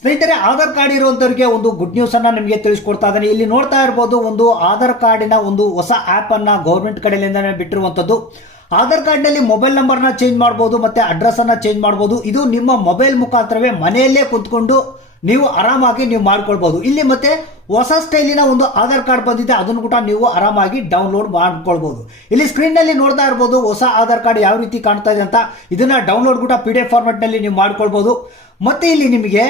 ಸ್ನೇಹಿತರೆ, ಆಧಾರ್ ಕಾರ್ಡ್ ಇರುವಂತವರಿಗೆ ಒಂದು good news ಅನ್ನ ನಿಮಗೆ ತಿಳಿಸ್ಕೊಡ್ತಾ ಇದ್ದೇನೆ. ಇಲ್ಲಿ ನೋಡ್ತಾ ಇರಬಹುದು, ಒಂದು ಆಧಾರ್ ಕಾರ್ಡಿನ ಒಂದು ಹೊಸ ಆಪ್ ಅನ್ನ ಗೌರ್ಮೆಂಟ್ ಕಡೆಯಿಂದ ಬಿಟ್ಟಿರುವಂತದ್ದು. ಆಧಾರ್ ಕಾರ್ಡ್ ನಲ್ಲಿ ಮೊಬೈಲ್ ನಂಬರ್ನ ಚೇಂಜ್ ಮಾಡಬಹುದು, ಮತ್ತೆ ಅಡ್ರೆಸ್ ಅನ್ನ ಚೇಂಜ್ ಮಾಡಬಹುದು. ಇದು ನಿಮ್ಮ ಮೊಬೈಲ್ ಮುಖಾಂತರವೇ ಮನೆಯಲ್ಲೇ ಕುತ್ಕೊಂಡು ನೀವು ಆರಾಮಾಗಿ ನೀವು ಮಾಡ್ಕೊಳ್ಬಹುದು. ಇಲ್ಲಿ ಮತ್ತೆ ಹೊಸ ಸ್ಟೈಲಿನ ಒಂದು ಆಧಾರ್ ಕಾರ್ಡ್ ಬಂದಿದೆ, ಅದನ್ನು ಕೂಡ ನೀವು ಆರಾಮಾಗಿ ಡೌನ್ಲೋಡ್ ಮಾಡ್ಕೊಳ್ಬಹುದು. ಇಲ್ಲಿ ಸ್ಕ್ರೀನ್ ನಲ್ಲಿ ನೋಡ್ತಾ ಇರಬಹುದು ಹೊಸ ಆಧಾರ್ ಕಾರ್ಡ್ ಯಾವ ರೀತಿ ಕಾಣ್ತಾ ಇದೆ ಅಂತ. ಇದನ್ನ ಡೌನ್ಲೋಡ್ ಕೂಡ PDF ಫಾರ್ಮೆಟ್ ನಲ್ಲಿ ನೀವು ಮಾಡ್ಕೊಳ್ಬಹುದು. ಮತ್ತೆ ಇಲ್ಲಿ ನಿಮಗೆ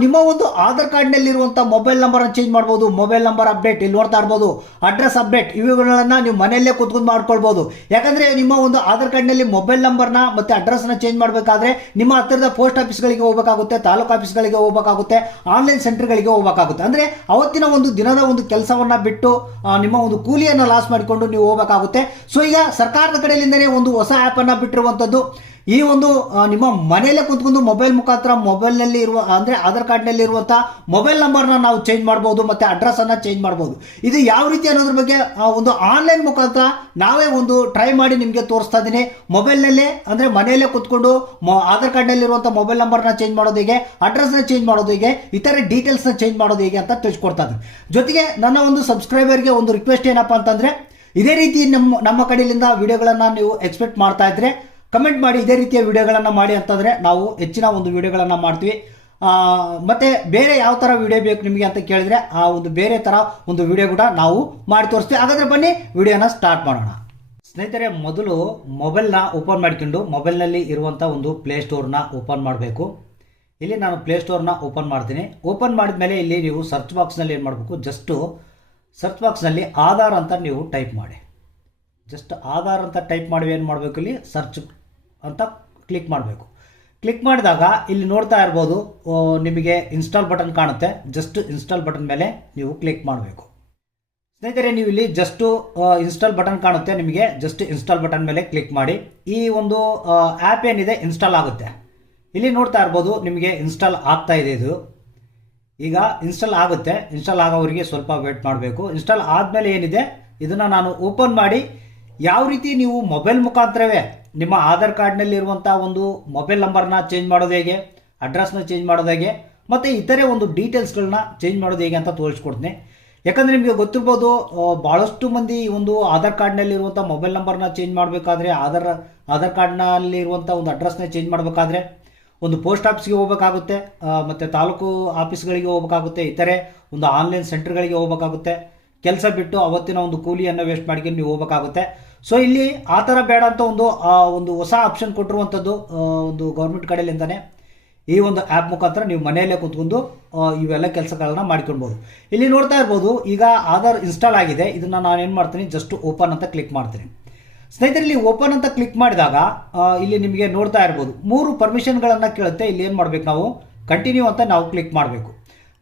ನಿಮ್ಮ ಒಂದು ಆಧಾರ್ ಕಾರ್ಡ್ ನಲ್ಲಿ ಇರುವಂತಹ ಮೊಬೈಲ್ ನಂಬರ್ ಅನ್ನು ಚೇಂಜ್ ಮಾಡಬಹುದು. ಮೊಬೈಲ್ ನಂಬರ್ ಅಪ್ಡೇಟ್ ಇಲ್ಲಿ ನೋಡ್ತಾ ಇರಬಹುದು, ಅಡ್ರೆಸ್ ಅಪ್ಡೇಟ್ ಇವುಗಳನ್ನ ನೀವು ಮನೆಯಲ್ಲೇ ಕುತ್ಕೊಂಡು ಮಾಡ್ಕೊಳ್ಬಹುದು. ಯಾಕಂದ್ರೆ ನಿಮ್ಮ ಒಂದು ಆಧಾರ್ ಕಾರ್ಡ್ ನಲ್ಲಿ ಮೊಬೈಲ್ ನಂಬರ್ನ ಮತ್ತೆ ಅಡ್ರೆಸ್ ನ ಚೇಂಜ್ ಮಾಡಬೇಕಾದ್ರೆ ನಿಮ್ಮ ಹತ್ತಿರದ ಪೋಸ್ಟ್ ಆಫೀಸ್ಗಳಿಗೆ ಹೋಗಬೇಕಾಗುತ್ತೆ, ತಾಲೂಕು ಆಫೀಸ್ಗಳಿಗೆ ಹೋಗಬೇಕಾಗುತ್ತೆ, ಆನ್ಲೈನ್ ಸೆಂಟರ್ಗಳಿಗೆ ಹೋಗಬೇಕಾಗುತ್ತೆ. ಅಂದ್ರೆ ಅವತ್ತಿನ ಒಂದು ದಿನದ ಒಂದು ಕೆಲಸವನ್ನ ಬಿಟ್ಟು ನಿಮ್ಮ ಒಂದು ಕೂಲಿಯನ್ನ ಲಾಸ್ ಮಾಡಿಕೊಂಡು ನೀವು ಹೋಗಬೇಕಾಗುತ್ತೆ. ಸೊ ಈಗ ಸರ್ಕಾರದ ಕಡೆಯಿಂದನೇ ಒಂದು ಹೊಸ ಆಪ್ ಅನ್ನ ಬಿಟ್ಟಿರುವಂತದ್ದು. ಈ ಒಂದು ನಿಮ್ಮ ಮನೆಯಲ್ಲೇ ಕುತ್ಕೊಂಡು ಮೊಬೈಲ್ ಮುಖಾಂತರ ಮೊಬೈಲ್ ನಲ್ಲಿ ಇರುವ ಅಂದ್ರೆ ಆಧಾರ್ ಕಾರ್ಡ್ ನಲ್ಲಿ ಇರುವಂತಹ ಮೊಬೈಲ್ ನಂಬರ್ನ ನಾವು ಚೇಂಜ್ ಮಾಡಬಹುದು, ಮತ್ತೆ ಅಡ್ರೆಸ್ ಅನ್ನ ಚೇಂಜ್ ಮಾಡಬಹುದು. ಇದು ಯಾವ ರೀತಿ ಅನ್ನೋದ್ರ ಬಗ್ಗೆ ಒಂದು ಆನ್ಲೈನ್ ಮುಖಾಂತರ ನಾವೇ ಒಂದು ಟ್ರೈ ಮಾಡಿ ನಿಮಗೆ ತೋರಿಸ್ತಾ ಇದ್ದೀನಿ. ಮೊಬೈಲ್ ನಲ್ಲೇ ಅಂದ್ರೆ ಮನೆಯಲ್ಲೇ ಕುತ್ಕೊಂಡು ಆಧಾರ್ ಕಾರ್ಡ್ ನಲ್ಲಿ ಇರುವಂತಹ ಮೊಬೈಲ್ ನಂಬರ್ನ ಚೇಂಜ್ ಮಾಡೋದು ಹೇಗೆ, ಅಡ್ರೆಸ್ ನ ಚೇಂಜ್ ಮಾಡೋದು ಹೇಗೆ, ಇತರೆ ಡೀಟೇಲ್ಸ್ ನ ಚೇಂಜ್ ಮಾಡೋದು ಹೇಗೆ ಅಂತ ತಿಳಿಸ್ಕೊಡ್ತಾ ಇದ್ದೀನಿ. ಜೊತೆಗೆ ನನ್ನ ಒಂದು ಸಬ್ಸ್ಕ್ರೈಬರ್ಗೆ ಒಂದು ರಿಕ್ವೆಸ್ಟ್ ಏನಪ್ಪಾ ಅಂತಂದ್ರೆ, ಇದೇ ರೀತಿ ನಮ್ಮ ಕಡೆಯಿಂದ ವಿಡಿಯೋಗಳನ್ನ ನೀವು ಎಕ್ಸ್ಪೆಕ್ಟ್ ಮಾಡ್ತಾ ಇದ್ರೆ ಕಮೆಂಟ್ ಮಾಡಿ, ಇದೇ ರೀತಿಯ ವಿಡಿಯೋಗಳನ್ನು ಮಾಡಿ ಅಂತಂದರೆ ನಾವು ಹೆಚ್ಚಿನ ಒಂದು ವಿಡಿಯೋಗಳನ್ನು ಮಾಡ್ತೀವಿ. ಮತ್ತೆ ಬೇರೆ ಯಾವ ಥರ ವಿಡಿಯೋ ಬೇಕು ನಿಮಗೆ ಅಂತ ಕೇಳಿದ್ರೆ ಆ ಒಂದು ಬೇರೆ ಥರ ಒಂದು ವಿಡಿಯೋ ಕೂಡ ನಾವು ಮಾಡಿ ತೋರಿಸ್ತೀವಿ. ಹಾಗಾದರೆ ಬನ್ನಿ ವಿಡಿಯೋನ ಸ್ಟಾರ್ಟ್ ಮಾಡೋಣ. ಸ್ನೇಹಿತರೆ, ಮೊದಲು ಮೊಬೈಲ್ನ ಓಪನ್ ಮಾಡಿಕೊಂಡು ಮೊಬೈಲ್ನಲ್ಲಿ ಇರುವಂಥ ಒಂದು ಪ್ಲೇಸ್ಟೋರ್ನ ಓಪನ್ ಮಾಡಬೇಕು. ಇಲ್ಲಿ ನಾನು ಪ್ಲೇಸ್ಟೋರ್ನ ಓಪನ್ ಮಾಡ್ತೀನಿ. ಓಪನ್ ಮಾಡಿದ ಮೇಲೆ ಇಲ್ಲಿ ನೀವು ಸರ್ಚ್ ಬಾಕ್ಸ್ನಲ್ಲಿ ಏನು ಮಾಡಬೇಕು, ಜಸ್ಟು ಸರ್ಚ್ ಬಾಕ್ಸ್ನಲ್ಲಿ ಆಧಾರ್ ಅಂತ ನೀವು ಟೈಪ್ ಮಾಡಿ. ಜಸ್ಟ್ ಆಧಾರ್ ಅಂತ ಟೈಪ್ ಮಾಡಿ ಏನು ಮಾಡಬೇಕು, ಇಲ್ಲಿ ಸರ್ಚ್ ಅಂತ ಕ್ಲಿಕ್ ಮಾಡಬೇಕು. ಕ್ಲಿಕ್ ಮಾಡಿದಾಗ ಇಲ್ಲಿ ನೋಡ್ತಾ ಇರ್ಬೋದು ನಿಮಗೆ ಇನ್ಸ್ಟಾಲ್ ಬಟನ್ ಕಾಣುತ್ತೆ. ಜಸ್ಟ್ ಇನ್ಸ್ಟಾಲ್ ಬಟನ್ ಮೇಲೆ ನೀವು ಕ್ಲಿಕ್ ಮಾಡಬೇಕು. ಸ್ನೇಹಿತರೆ, ನೀವು ಇಲ್ಲಿ ಜಸ್ಟ್ ಇನ್ಸ್ಟಾಲ್ ಬಟನ್ ಕಾಣುತ್ತೆ, ನಿಮಗೆ ಜಸ್ಟ್ ಇನ್ಸ್ಟಾಲ್ ಬಟನ್ ಮೇಲೆ ಕ್ಲಿಕ್ ಮಾಡಿ. ಈ ಒಂದು ಆ್ಯಪ್ ಏನಿದೆ ಇನ್ಸ್ಟಾಲ್ ಆಗುತ್ತೆ. ಇಲ್ಲಿ ನೋಡ್ತಾ ಇರ್ಬೋದು ನಿಮಗೆ ಇನ್ಸ್ಟಾಲ್ ಆಗ್ತಾ ಇದೆ. ಇದು ಈಗ ಇನ್ಸ್ಟಾಲ್ ಆಗುತ್ತೆ. ಇನ್ಸ್ಟಾಲ್ ಆಗೋವರಿಗೆ ಸ್ವಲ್ಪ ವೇಟ್ ಮಾಡಬೇಕು. ಇನ್ಸ್ಟಾಲ್ ಆದಮೇಲೆ ಏನಿದೆ ಇದನ್ನು ನಾನು ಓಪನ್ ಮಾಡಿ ಯಾವ ರೀತಿ ನೀವು ಮೊಬೈಲ್ ಮುಖಾಂತರವೇ ನಿಮ್ಮ ಆಧಾರ್ ಕಾರ್ಡ್ನಲ್ಲಿ ಇರುವಂಥ ಒಂದು ಮೊಬೈಲ್ ನಂಬರ್ನ ಚೇಂಜ್ ಮಾಡೋದು ಹೇಗೆ, ಅಡ್ರೆಸ್ನ ಚೇಂಜ್ ಮಾಡೋದು ಹೇಗೆ, ಮತ್ತು ಇತರೆ ಒಂದು ಡೀಟೇಲ್ಸ್ಗಳನ್ನ ಚೇಂಜ್ ಮಾಡೋದು ಹೇಗೆ ಅಂತ ತೋರಿಸ್ಕೊಡ್ತೀನಿ. ಯಾಕಂದರೆ ನಿಮಗೆ ಗೊತ್ತಿರ್ಬೋದು, ಭಾಳಷ್ಟು ಮಂದಿ ಒಂದು ಆಧಾರ್ ಕಾರ್ಡ್ನಲ್ಲಿ ಇರುವಂಥ ಮೊಬೈಲ್ ನಂಬರ್ನ ಚೇಂಜ್ ಮಾಡಬೇಕಾದ್ರೆ, ಆಧಾರ್ ಕಾರ್ಡ್ನಲ್ಲಿ ಇರುವಂಥ ಒಂದು ಅಡ್ರೆಸ್ನ ಚೇಂಜ್ ಮಾಡಬೇಕಾದ್ರೆ ಒಂದು ಪೋಸ್ಟ್ ಆಫೀಸ್ಗೆ ಹೋಗಬೇಕಾಗುತ್ತೆ, ಮತ್ತು ತಾಲೂಕು ಆಫೀಸ್ಗಳಿಗೆ ಹೋಗಬೇಕಾಗುತ್ತೆ, ಇತರೆ ಒಂದು ಆನ್ಲೈನ್ ಸೆಂಟರ್ಗಳಿಗೆ ಹೋಗಬೇಕಾಗುತ್ತೆ. ಕೆಲಸ ಬಿಟ್ಟು ಅವತ್ತಿನ ಒಂದು ಕೂಲಿಯನ್ನು ವೇಸ್ಟ್ ಮಾಡ್ಕೊಂಡು ನೀವು ಹೋಗಬೇಕಾಗುತ್ತೆ. ಸೊ ಇಲ್ಲಿ ಆ ಥರ ಬೇಡ ಅಂತ ಒಂದು ಹೊಸ ಆಪ್ಷನ್ ಕೊಟ್ಟಿರುವಂಥದ್ದು ಒಂದು ಗೌರ್ಮೆಂಟ್ ಕಡೆಯಿಂದನೇ. ಈ ಒಂದು ಆ್ಯಪ್ ಮುಖಾಂತರ ನೀವು ಮನೆಯಲ್ಲೇ ಕೂತ್ಕೊಂಡು ಇವೆಲ್ಲ ಕೆಲಸಗಳನ್ನ ಮಾಡ್ಕೊಳ್ಬೋದು. ಇಲ್ಲಿ ನೋಡ್ತಾ ಇರ್ಬೋದು, ಈಗ ಆಧಾರ್ ಇನ್ಸ್ಟಾಲ್ ಆಗಿದೆ. ಇದನ್ನು ನಾನು ಏನು ಮಾಡ್ತೀನಿ, ಜಸ್ಟ್ ಓಪನ್ ಅಂತ ಕ್ಲಿಕ್ ಮಾಡ್ತೀನಿ. ಸ್ನೇಹಿತರೆ, ಇಲ್ಲಿ ಓಪನ್ ಅಂತ ಕ್ಲಿಕ್ ಮಾಡಿದಾಗ ಇಲ್ಲಿ ನಿಮಗೆ ನೋಡ್ತಾ ಇರ್ಬೋದು 3 ಪರ್ಮಿಷನ್ಗಳನ್ನು ಕೇಳುತ್ತೆ. ಇಲ್ಲಿ ಏನು ಮಾಡಬೇಕು, ನಾವು ಕಂಟಿನ್ಯೂ ಅಂತ ನಾವು ಕ್ಲಿಕ್ ಮಾಡಬೇಕು.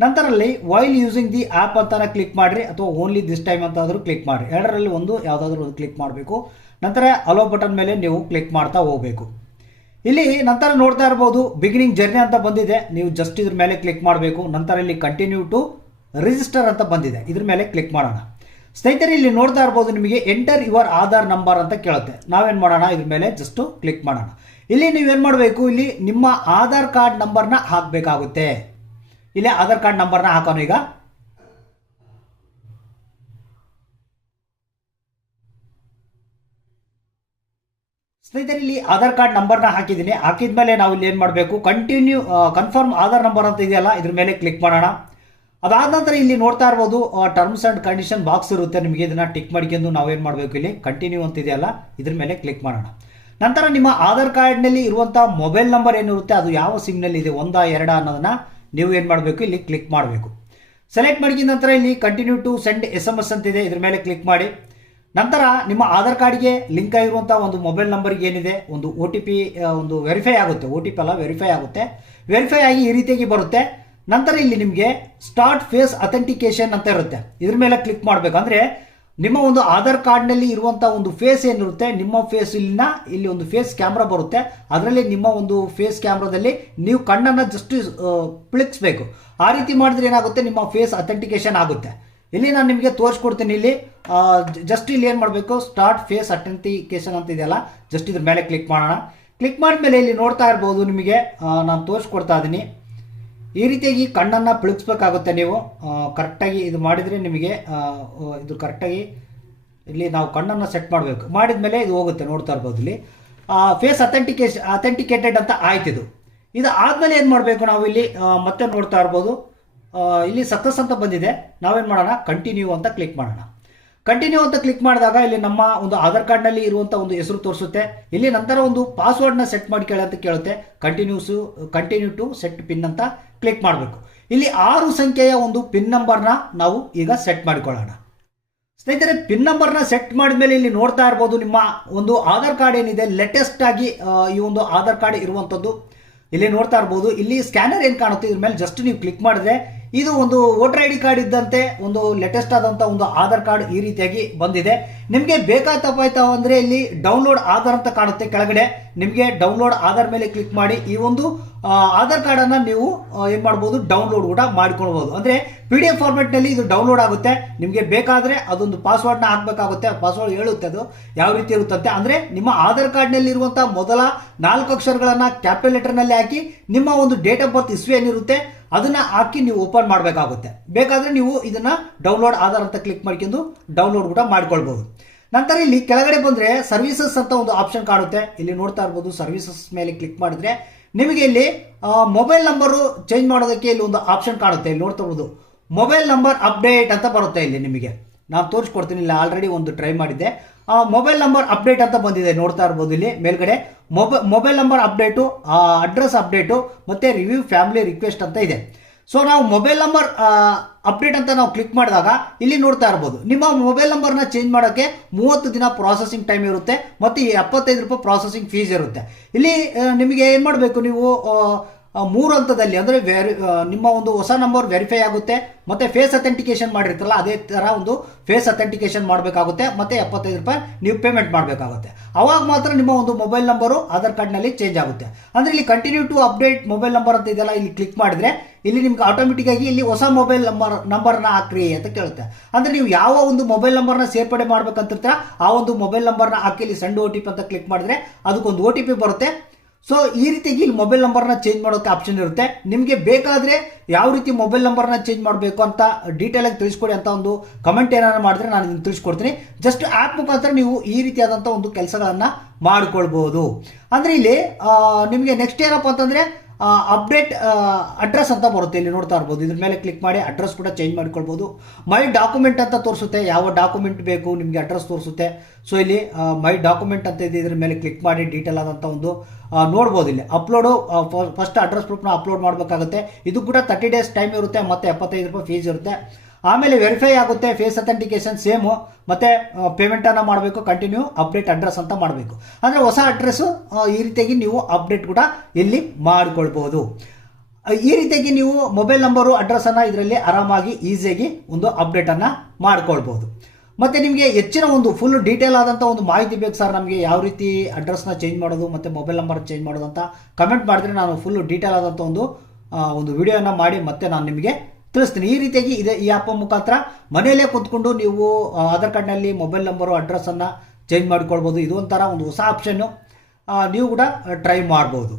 ನಂತರಲ್ಲಿ ವೈಲ್ ಯೂಸಿಂಗ್ ದಿ ಆ್ಯಪ್ ಅಂತಾನೆ ಕ್ಲಿಕ್ ಮಾಡಿರಿ, ಅಥವಾ ಓನ್ಲಿ ದಿಸ್ ಟೈಮ್ ಅಂತಾದರೂ ಕ್ಲಿಕ್ ಮಾಡಿರಿ. ಎರಡರಲ್ಲಿ ಒಂದು ಯಾವುದಾದ್ರೂ ಒಂದು ಕ್ಲಿಕ್ ಮಾಡಬೇಕು. ನಂತರ ಅಲೋ ಬಟನ್ ಮೇಲೆ ನೀವು ಕ್ಲಿಕ್ ಮಾಡ್ತಾ ಹೋಗಬೇಕು. ಇಲ್ಲಿ ನಂತರ ನೋಡ್ತಾ ಇರ್ಬೋದು ಬಿಗಿನಿಂಗ್ ಜರ್ನಿ ಅಂತ ಬಂದಿದೆ. ನೀವು ಜಸ್ಟ್ ಇದ್ರ ಮೇಲೆ ಕ್ಲಿಕ್ ಮಾಡಬೇಕು. ನಂತರ ಇಲ್ಲಿ ಕಂಟಿನ್ಯೂ ಟು ರಿಜಿಸ್ಟರ್ ಅಂತ ಬಂದಿದೆ, ಇದ್ರ ಮೇಲೆ ಕ್ಲಿಕ್ ಮಾಡೋಣ. ಸ್ನೇಹಿತರೆ, ಇಲ್ಲಿ ನೋಡ್ತಾ ಇರ್ಬೋದು ನಿಮಗೆ ಎಂಟರ್ ಯುವರ್ ಆಧಾರ್ ನಂಬರ್ ಅಂತ ಕೇಳುತ್ತೆ. ನಾವೇನು ಮಾಡೋಣ, ಇದ್ರ ಮೇಲೆ ಜಸ್ಟ್ ಕ್ಲಿಕ್ ಮಾಡೋಣ. ಇಲ್ಲಿ ನೀವೇನು ಮಾಡಬೇಕು, ಇಲ್ಲಿ ನಿಮ್ಮ ಆಧಾರ್ ಕಾರ್ಡ್ ನಂಬರ್ನ ಹಾಕಬೇಕಾಗುತ್ತೆ. ಇಲ್ಲಿ ಆಧಾರ್ ಕಾರ್ಡ್ ನಂಬರ್ನ ಹಾಕೋಣ. ಈಗ ಸ್ನೇಹಿತರೆ, ಇಲ್ಲಿ ಆಧಾರ್ ಕಾರ್ಡ್ ನಂಬರ್ನ ಹಾಕಿದ್ದೀನಿ. ಹಾಕಿದ್ಮೇಲೆ ನಾವು ಇಲ್ಲಿ ಏನು ಮಾಡಬೇಕು, ಕನ್ಫರ್ಮ್ ಆಧಾರ್ ನಂಬರ್ ಅಂತ ಇದೆಯಲ್ಲ, ಇದ್ರ ಮೇಲೆ ಕ್ಲಿಕ್ ಮಾಡೋಣ. ಅದಾದ ನಂತರ ಇಲ್ಲಿ ನೋಡ್ತಾ ಇರ್ಬೋದು ಟರ್ಮ್ಸ್ ಅಂಡ್ ಕಂಡೀಷನ್ ಬಾಕ್ಸ್ ಇರುತ್ತೆ. ನಿಮಗೆ ಇದನ್ನ ಟಿಕ್ ಮಾಡ್ಕೊಂಡು ನಾವೇನು ಮಾಡಬೇಕು, ಇಲ್ಲಿ ಕಂಟಿನ್ಯೂ ಅಂತ ಇದೆಯಲ್ಲ, ಇದ್ರ ಮೇಲೆ ಕ್ಲಿಕ್ ಮಾಡೋಣ. ನಂತರ ನಿಮ್ಮ ಆಧಾರ್ ಕಾರ್ಡ್ನಲ್ಲಿ ಇರುವಂಥ ಮೊಬೈಲ್ ನಂಬರ್ ಏನಿರುತ್ತೆ ಅದು ಯಾವ ಸಿಮ್ನಲ್ಲಿ ಇದೆ, 1 2 ಅನ್ನೋದನ್ನ ನೀವು ಏನು ಮಾಡಬೇಕು, ಇಲ್ಲಿ ಕ್ಲಿಕ್ ಮಾಡಬೇಕು. ಸೆಲೆಕ್ಟ್ ಮಾಡಿದ ನಂತರ ಇಲ್ಲಿ ಕಂಟಿನ್ಯೂ ಟು ಸೆಂಡ್ SMS ಅಂತಿದೆ, ಇದ್ರ ಮೇಲೆ ಕ್ಲಿಕ್ ಮಾಡಿ. ನಂತರ ನಿಮ್ಮ ಆಧಾರ್ ಕಾರ್ಡ್ಗೆ ಲಿಂಕ್ ಆಗಿರುವಂಥ ಒಂದು ಮೊಬೈಲ್ ನಂಬರ್ಗೆ ಏನಿದೆ ಒಂದು OTP ಒಂದು ವೆರಿಫೈ ಆಗುತ್ತೆ. OTP ಅಲ್ಲ, ವೆರಿಫೈ ಆಗುತ್ತೆ. ವೆರಿಫೈ ಆಗಿ ಈ ರೀತಿಯಾಗಿ ಬರುತ್ತೆ. ನಂತರ ಇಲ್ಲಿ ನಿಮಗೆ ಸ್ಟಾರ್ಟ್ ಫೇಸ್ ಅಥೆಂಟಿಕೇಶನ್ ಅಂತ ಇರುತ್ತೆ, ಇದ್ರ ಮೇಲೆ ಕ್ಲಿಕ್ ಮಾಡಬೇಕು. ಅಂದರೆ ನಿಮ್ಮ ಒಂದು ಆಧಾರ್ ಕಾರ್ಡ್ನಲ್ಲಿ ಇರುವಂಥ ಒಂದು ಫೇಸ್ ಏನಿರುತ್ತೆ, ನಿಮ್ಮ ಫೇಸ್ ಇಲ್ಲಿ ಒಂದು ಫೇಸ್ ಕ್ಯಾಮ್ರಾ ಬರುತ್ತೆ. ಅದರಲ್ಲಿ ನಿಮ್ಮ ಒಂದು ಫೇಸ್ ಕ್ಯಾಮ್ರಾದಲ್ಲಿ ನೀವು ಕಣ್ಣನ್ನು ಜಸ್ಟ್ ಪಿಳಿಸ್ಬೇಕು. ಆ ರೀತಿ ಮಾಡಿದ್ರೆ ಏನಾಗುತ್ತೆ, ನಿಮ್ಮ ಫೇಸ್ ಅಥೆಂಟಿಕೇಶನ್ ಆಗುತ್ತೆ. ಇಲ್ಲಿ ನಾನು ನಿಮಗೆ ತೋರಿಸ್ಕೊಡ್ತೀನಿ. ಇಲ್ಲಿ ಜಸ್ಟ್ ಇಲ್ಲಿ ಏನು ಮಾಡಬೇಕು, ಸ್ಟಾರ್ಟ್ ಫೇಸ್ ಅಥೆಂಟಿಕೇಶನ್ ಅಂತ ಇದೆಯಲ್ಲ, ಜಸ್ಟ್ ಇದ್ರ ಮೇಲೆ ಕ್ಲಿಕ್ ಮಾಡೋಣ. ಕ್ಲಿಕ್ ಮಾಡಿದ್ಮೇಲೆ ಇಲ್ಲಿ ನೋಡ್ತಾ ಇರ್ಬೋದು ನಿಮಗೆ ನಾನು ತೋರಿಸ್ಕೊಡ್ತಾ ಇದ್ದೀನಿ. ಈ ರೀತಿಯಾಗಿ ಕಣ್ಣನ್ನು ಪಿಳುಕ್ಸ್ಬೇಕಾಗುತ್ತೆ ನೀವು ಕರೆಕ್ಟಾಗಿ ಇದು ಮಾಡಿದರೆ ನಿಮಗೆ ಇದು ಕರೆಕ್ಟಾಗಿ ಇಲ್ಲಿ ನಾವು ಕಣ್ಣನ್ನು ಸೆಟ್ ಮಾಡಬೇಕು. ಮಾಡಿದ ಮೇಲೆ ಇದು ಹೋಗುತ್ತೆ, ನೋಡ್ತಾ ಇರ್ಬೋದು ಇಲ್ಲಿ ಫೇಸ್ ಅಥೆಂಟಿಕೇಟೆಡ್ ಅಂತ ಆಯ್ತು. ಇದು ಆದಮೇಲೆ ಏನು ಮಾಡಬೇಕು ನಾವು ಇಲ್ಲಿ ಮತ್ತೆ ನೋಡ್ತಾ ಇರ್ಬೋದು ಇಲ್ಲಿ ಸಕ್ಸಸ್ ಅಂತ ಬಂದಿದೆ. ನಾವೇನು ಮಾಡೋಣ, ಕಂಟಿನ್ಯೂ ಅಂತ ಕ್ಲಿಕ್ ಮಾಡೋಣ. ಕಂಟಿನ್ಯೂ ಅಂತ ಕ್ಲಿಕ್ ಮಾಡಿದಾಗ ಇಲ್ಲಿ ನಮ್ಮ ಒಂದು ಆಧಾರ್ ಕಾರ್ಡ್ನಲ್ಲಿ ಇರುವಂಥ ಒಂದು ಹೆಸರು ತೋರಿಸುತ್ತೆ. ಇಲ್ಲಿ ನಂತರ ಒಂದು ಪಾಸ್ವರ್ಡ್ನ ಸೆಟ್ ಮಾಡಿ ಅಂತ ಕೇಳುತ್ತೆ. ಕಂಟಿನ್ಯೂ ಟು ಸೆಟ್ ಪಿನ್ ಅಂತ ಕ್ಲಿಕ್ ಮಾಡಬೇಕು. ಇಲ್ಲಿ 6 ಸಂಖ್ಯೆಯ ಒಂದು ಪಿನ್ ನಂಬರ್ನ ನಾವು ಈಗ ಸೆಟ್ ಮಾಡಿಕೊಳ್ಳೋಣ. ಸ್ನೇಹಿತರೆ, ಪಿನ್ ನಂಬರ್ನ ಸೆಟ್ ಮಾಡಿದ್ಮೇಲೆ ಇಲ್ಲಿ ನೋಡ್ತಾ ಇರ್ಬೋದು ನಿಮ್ಮ ಒಂದು ಆಧಾರ್ ಕಾರ್ಡ್ ಏನಿದೆ ಲೇಟೆಸ್ಟ್ ಆಗಿ ಈ ಒಂದು ಆಧಾರ್ ಕಾರ್ಡ್ ಇರುವಂಥದ್ದು ಇಲ್ಲಿ ನೋಡ್ತಾ ಇರ್ಬೋದು. ಇಲ್ಲಿ ಸ್ಕ್ಯಾನರ್ ಏನು ಕಾಣುತ್ತೆ ಇದ್ರ ಮೇಲೆ ಜಸ್ಟ್ ನೀವು ಕ್ಲಿಕ್ ಮಾಡಿದ್ರೆ ಇದು ಒಂದು ವೋಟರ್ ಐ ಡಿ ಕಾರ್ಡ್ ಇದ್ದಂತೆ ಒಂದು ಲೇಟೆಸ್ಟ್ ಆದಂಥ ಒಂದು ಆಧಾರ್ ಕಾರ್ಡ್ ಈ ರೀತಿಯಾಗಿ ಬಂದಿದೆ. ನಿಮಗೆ ಬೇಕಾಯ್ತಪ್ಪ ಅಂದರೆ ಇಲ್ಲಿ ಡೌನ್ಲೋಡ್ ಆಧಾರ್ ಅಂತ ಕಾಣುತ್ತೆ ಕೆಳಗಡೆ. ನಿಮಗೆ ಡೌನ್ಲೋಡ್ ಆಧಾರ್ ಮೇಲೆ ಕ್ಲಿಕ್ ಮಾಡಿ ಈ ಒಂದು ಆಧಾರ್ ಕಾರ್ಡನ್ನು ನೀವು ಏನು ಮಾಡ್ಬೋದು, ಡೌನ್ಲೋಡ್ ಕೂಡ ಮಾಡ್ಕೊಳ್ಬೋದು. ಅಂದರೆ PDF ಫಾರ್ಮೆಟ್ನಲ್ಲಿ ಇದು ಡೌನ್ಲೋಡ್ ಆಗುತ್ತೆ. ನಿಮಗೆ ಬೇಕಾದರೆ ಅದೊಂದು ಪಾಸ್ವರ್ಡ್ನ ಹಾಕಬೇಕಾಗುತ್ತೆ. ಪಾಸ್ವರ್ಡ್ ಹೇಳುತ್ತೆ ಅದು ಯಾವ ರೀತಿ ಇರುತ್ತಂತೆ. ಅಂದರೆ ನಿಮ್ಮ ಆಧಾರ್ ಕಾರ್ಡ್ನಲ್ಲಿ ಇರುವಂಥ ಮೊದಲ 4 ಅಕ್ಷರಗಳನ್ನು ಕ್ಯಾಪಿಟಲ್ ಲೆಟರ್ನಲ್ಲಿ ಹಾಕಿ ನಿಮ್ಮ ಒಂದು ಡೇಟ್ ಆಫ್ ಬರ್ತ್ ಇಸ್ವಿ ಏನಿರುತ್ತೆ ಅದನ್ನು ಹಾಕಿ ನೀವು ಓಪನ್ ಮಾಡಬೇಕಾಗುತ್ತೆ. ಬೇಕಾದರೆ ನೀವು ಇದನ್ನು ಡೌನ್ಲೋಡ್ ಆಧಾರ್ ಅಂತ ಕ್ಲಿಕ್ ಮಾಡ್ಕೊಂಡು ಡೌನ್ಲೋಡ್ ಕೂಡ ಮಾಡ್ಕೊಳ್ಬೋದು. ನಂತರ ಇಲ್ಲಿ ಕೆಳಗಡೆ ಬಂದರೆ ಸರ್ವಿಸಸ್ ಅಂತ ಒಂದು ಆಪ್ಷನ್ ಕಾಣುತ್ತೆ. ಇಲ್ಲಿ ನೋಡ್ತಾ ಇರ್ಬೋದು, ಸರ್ವಿಸಸ್ ಮೇಲೆ ಕ್ಲಿಕ್ ಮಾಡಿದ್ರೆ ನಿಮಗೆ ಇಲ್ಲಿ ಮೊಬೈಲ್ ನಂಬರು ಚೇಂಜ್ ಮಾಡೋದಕ್ಕೆ ಇಲ್ಲಿ ಒಂದು ಆಪ್ಷನ್ ಕಾಣುತ್ತೆ. ಇಲ್ಲಿ ನೋಡ್ತಾ ಇರ್ಬೋದು ಮೊಬೈಲ್ ನಂಬರ್ ಅಪ್ಡೇಟ್ ಅಂತ ಬರುತ್ತೆ. ಇಲ್ಲಿ ನಿಮಗೆ ನಾನು ತೋರಿಸ್ಕೊಡ್ತೀನಿ. ಇಲ್ಲ ಆಲ್ರೆಡಿ ಒಂದು ಟ್ರೈ ಮಾಡಿದ್ದೆ. ಮೊಬೈಲ್ ನಂಬರ್ ಅಪ್ಡೇಟ್ ಅಂತ ಬಂದಿದೆ, ನೋಡ್ತಾ ಇರ್ಬೋದು ಇಲ್ಲಿ ಮೇಲ್ಗಡೆ. Mobile number update, address update ಮತ್ತು ರಿವ್ಯೂ ಫ್ಯಾಮಿಲಿ ರಿಕ್ವೆಸ್ಟ್ ಅಂತ ಇದೆ. ಸೊ ನಾವು ಮೊಬೈಲ್ ನಂಬರ್ ಅಪ್ಡೇಟ್ ಅಂತ ನಾವು ಕ್ಲಿಕ್ ಮಾಡಿದಾಗ ಇಲ್ಲಿ ನೋಡ್ತಾ ಇರ್ಬೋದು ನಿಮ್ಮ ಮೊಬೈಲ್ ನಂಬರ್ನ ಚೇಂಜ್ ಮಾಡೋಕ್ಕೆ 30 ದಿನ ಪ್ರಾಸೆಸಿಂಗ್ ಟೈಮ್ ಇರುತ್ತೆ ಮತ್ತು 75 ರೂಪಾಯಿ ಪ್ರಾಸೆಸಿಂಗ್ ಫೀಸ್ ಇರುತ್ತೆ. ಇಲ್ಲಿ ನಿಮಗೆ ಏನು ಮಾಡಬೇಕು, ನೀವು 3 ಹಂತದಲ್ಲಿ ಅಂದರೆ ನಿಮ್ಮ ಒಂದು ಹೊಸ ನಂಬರ್ ವೆರಿಫೈ ಆಗುತ್ತೆ ಮತ್ತು ಫೇಸ್ ಅಥೆಂಟಿಕೇಶನ್ ಮಾಡಿರ್ತಾರಲ್ಲ ಅದೇ ಥರ ಒಂದು ಫೇಸ್ ಅಥೆಂಟಿಕೇಶನ್ ಮಾಡಬೇಕಾಗುತ್ತೆ ಮತ್ತು 75 ರೂಪಾಯಿ ನೀವು ಪೇಮೆಂಟ್ ಮಾಡಬೇಕಾಗುತ್ತೆ. ಅವಾಗ ಮಾತ್ರ ನಿಮ್ಮ ಒಂದು ಮೊಬೈಲ್ ನಂಬರು ಆಧಾರ್ ಕಾರ್ಡ್ನಲ್ಲಿ ಚೇಂಜ್ ಆಗುತ್ತೆ. ಅಂದರೆ ಇಲ್ಲಿ continue to update mobile number ಅಂತ ಇದೆಲ್ಲ ಇಲ್ಲಿ ಕ್ಲಿಕ್ ಮಾಡಿದ್ರೆ ಇಲ್ಲಿ ನಿಮ್ಗೆ ಆಟೋಮೆಟಿಕ್ಕಾಗಿ ಇಲ್ಲಿ ಹೊಸ ಮೊಬೈಲ್ ನಂಬರ್ನ ಹಾಕ್ರಿ ಅಂತ ಕೇಳುತ್ತೆ. ಅಂದರೆ ನೀವು ಯಾವ ಒಂದು ಮೊಬೈಲ್ ನಂಬರ್ನ ಸೇರ್ಪಡೆ ಮಾಡ್ಬೇಕಂತಿರ್ತೀರ ಆ ಒಂದು ಮೊಬೈಲ್ ನಂಬರ್ನ ಹಾಕಿ ಇಲ್ಲಿ ಸೆಂಡ್ OTP ಅಂತ ಕ್ಲಿಕ್ ಮಾಡಿದ್ರೆ ಅದಕ್ಕೊಂದು OTP ಬರುತ್ತೆ. ಸೊ ಈ ರೀತಿಯಾಗಿ ಇಲ್ಲಿ ಮೊಬೈಲ್ ನಂಬರ್ನ ಚೇಂಜ್ ಮಾಡೋಕ್ಕೆ ಆಪ್ಷನ್ ಇರುತ್ತೆ. ನಿಮಗೆ ಬೇಕಾದರೆ ಯಾವ ರೀತಿ ಮೊಬೈಲ್ ನಂಬರ್ನ ಚೇಂಜ್ ಮಾಡಬೇಕು ಅಂತ ಡೀಟೇಲಾಗಿ ತಿಳಿಸ್ಕೊಡಿ ಅಂತ ಒಂದು ಕಮೆಂಟ್ ಏನಾದ್ರು ಮಾಡಿದ್ರೆ ನಾನು ಇದನ್ನು ತಿಳಿಸ್ಕೊಡ್ತೀನಿ. ಜಸ್ಟ್ ಆ್ಯಪ್ ಮುಖಾಂತರ ನೀವು ಈ ರೀತಿಯಾದಂಥ ಒಂದು ಕೆಲಸಗಳನ್ನು ಮಾಡಿಕೊಳ್ಬೋದು. ಅಂದರೆ ಇಲ್ಲಿ ನಿಮಗೆ ನೆಕ್ಸ್ಟ್ ಏನಪ್ಪ ಅಂತಂದರೆ ಅಪ್ಡೇಟ್ ಅಡ್ರೆಸ್ ಅಂತ ಬರುತ್ತೆ. ಇಲ್ಲಿ ನೋಡ್ತಾ ಇರ್ಬೋದು, ಇದ್ರ ಮೇಲೆ ಕ್ಲಿಕ್ ಮಾಡಿ ಅಡ್ರೆಸ್ ಕೂಡ ಚೇಂಜ್ ಮಾಡ್ಕೊಳ್ಬೋದು. ಮೈ ಡಾಕ್ಯುಮೆಂಟ್ ಅಂತ ತೋರಿಸುತ್ತೆ, ಯಾವ ಡಾಕ್ಯುಮೆಂಟ್ ಬೇಕು ನಿಮಗೆ ಅಡ್ರೆಸ್ ತೋರಿಸುತ್ತೆ. ಸೊ ಇಲ್ಲಿ ಮೈ ಡಾಕ್ಯುಮೆಂಟ್ ಅಂತ ಇದೆ, ಇದ್ರ ಮೇಲೆ ಕ್ಲಿಕ್ ಮಾಡಿ ಡೀಟೇಲ್ ಆದಂಥ ಒಂದು ನೋಡ್ಬೋದು. ಇಲ್ಲಿ ಅಪ್ಲೋಡು ಫಸ್ಟ್ ಅಡ್ರೆಸ್ ಪ್ರೂಫ್ನ ಅಪ್ಲೋಡ್ ಮಾಡಬೇಕಾಗುತ್ತೆ. ಇದು ಕೂಡ 30 ಡೇಸ್ ಟೈಮ್ ಇರುತ್ತೆ ಮತ್ತು 75 ರೂಪಾಯಿ ಫೀಸ್ ಇರುತ್ತೆ. ಆಮೇಲೆ ವೆರಿಫೈ ಆಗುತ್ತೆ, ಫೇಸ್ ಅಥೆಂಟಿಕೇಶನ್ ಸೇಮು, ಮತ್ತು ಪೇಮೆಂಟನ್ನು ಮಾಡಬೇಕು, ಕಂಟಿನ್ಯೂ ಅಪ್ಡೇಟ್ ಅಡ್ರೆಸ್ ಅಂತ ಮಾಡಬೇಕು. ಅಂದರೆ ಹೊಸ ಅಡ್ರೆಸ್ಸು ಈ ರೀತಿಯಾಗಿ ನೀವು ಅಪ್ಡೇಟ್ ಕೂಡ ಇಲ್ಲಿ ಮಾಡಿಕೊಳ್ಬೋದು. ಈ ರೀತಿಯಾಗಿ ನೀವು ಮೊಬೈಲ್ ನಂಬರು ಅಡ್ರೆಸ್ಸನ್ನು ಇದರಲ್ಲಿ ಆರಾಮಾಗಿ ಈಸಿಯಾಗಿ ಒಂದು ಅಪ್ಡೇಟನ್ನು ಮಾಡ್ಕೊಳ್ಬೋದು. ಮತ್ತು ನಿಮಗೆ ಹೆಚ್ಚಿನ ಒಂದು ಫುಲ್ ಡೀಟೇಲ್ ಆದಂಥ ಒಂದು ಮಾಹಿತಿ ಬೇಕು ಸರ್, ನಮಗೆ ಯಾವ ರೀತಿ ಅಡ್ರೆಸ್ನ ಚೇಂಜ್ ಮಾಡೋದು ಮತ್ತು ಮೊಬೈಲ್ ನಂಬರ್ ಚೇಂಜ್ ಮಾಡೋದು ಅಂತ ಕಮೆಂಟ್ ಮಾಡಿದ್ರೆ ನಾನು ಫುಲ್ಲು ಡೀಟೇಲ್ ಆದಂಥ ಒಂದು ವಿಡಿಯೋನ ಮಾಡಿ ಮತ್ತೆ ನಾನು ನಿಮಗೆ ತಿಳಿಸ್ತೀನಿ. ಈ ರೀತಿಯಾಗಿ ಇದೆ ಈ ಆ್ಯಪ್ ಮುಖಾಂತರ ಮನೆಯಲ್ಲೇ ಕೂತ್ಕೊಂಡು ನೀವು ಆಧಾರ್ ಕಾರ್ಡ್ನಲ್ಲಿ ಮೊಬೈಲ್ ನಂಬರು ಅಡ್ರೆಸ್ಸನ್ನು ಚೇಂಜ್ ಮಾಡಿಕೊಳ್ಬೋದು. ಇದು ಒಂಥರ ಒಂದು ಹೊಸ ಆಪ್ಷನ್ನು, ನೀವು ಕೂಡ ಟ್ರೈ ಮಾಡ್ಬೋದು.